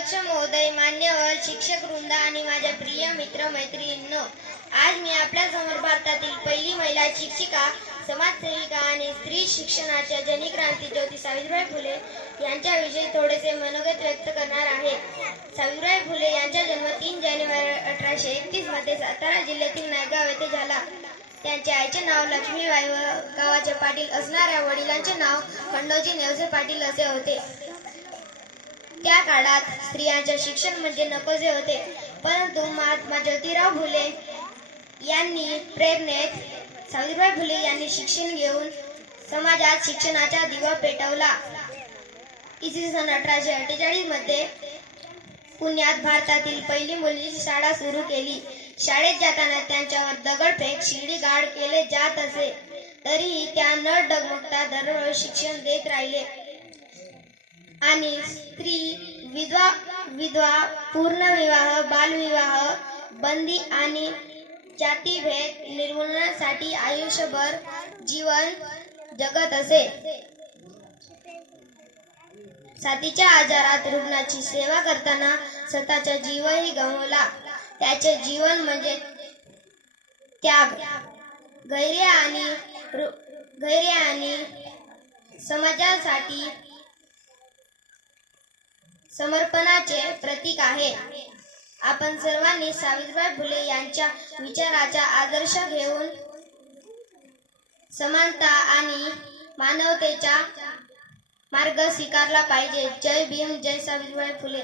अध्यक्ष महोदय, मान्यवर शिक्षक वृंद आणि माझ्या प्रिय मित्र मैत्रिणींनो, आज मी आपल्या समोर भारतातील पहिली महिला शिक्षिका, समाजसेविका आणि स्त्री शिक्षणाच्या जनक्रांती ज्योती सावित्रीबाई फुले यांच्याविषयी थोडेसे मनोगत व्यक्त करणार आहे. सावित्रीबाई फुले यांचा जन्म 3 जानेवारी 1831 मध्ये सातारा जिल्ह्यातील नायगाव येथे झाला. त्यांच्या आईचे नाव लक्ष्मीबाई व गावाचे पाटील असणाऱ्या वडिलांचे नाव खंडोजी नेवसे पाटील असे होते. त्या काळात स्त्रियांचे शिक्षण म्हणजे नकोसे होते, परंतु महात्मा ज्योतिराव फुले यांनी प्रेरणेत सावित्रीबाई फुले यांनी शिक्षण घेऊन समाजात शिक्षणाचा दिवा पेटवला. इसवी सन 1848 मध्ये पुण्यात भारतातील पहिली मुलींची शाळा सुरू केली. शाळेत जाताना त्यांच्यावर दगडफेक, शिडीगाळ केले जात असे, तरीही त्या न डगमगता दररोज शिक्षण देत राहिले आणि स्त्री, विधवा, पूर्णविवाह, बालविवाह, बंदी आणि जातीभेद निर्मूलनासाठी आयुष्यभर जीवन जगत असे. साथीच्या आजारात रुग्णाची सेवा करताना स्वतःचा जीवही गमावला. त्याचे जीवन म्हणजे त्याग, धैर्य आणि समाजासाठी समर्पणाचे प्रतीक आहे. आपण सर्वांनी सावित्रीबाई फुले यांच्या विचाराचा आदर्श घेऊन समानता आणि मानवतेचा मार्ग स्वीकारला पाहिजे. जय भीम, जय सावित्रीबाई फुले.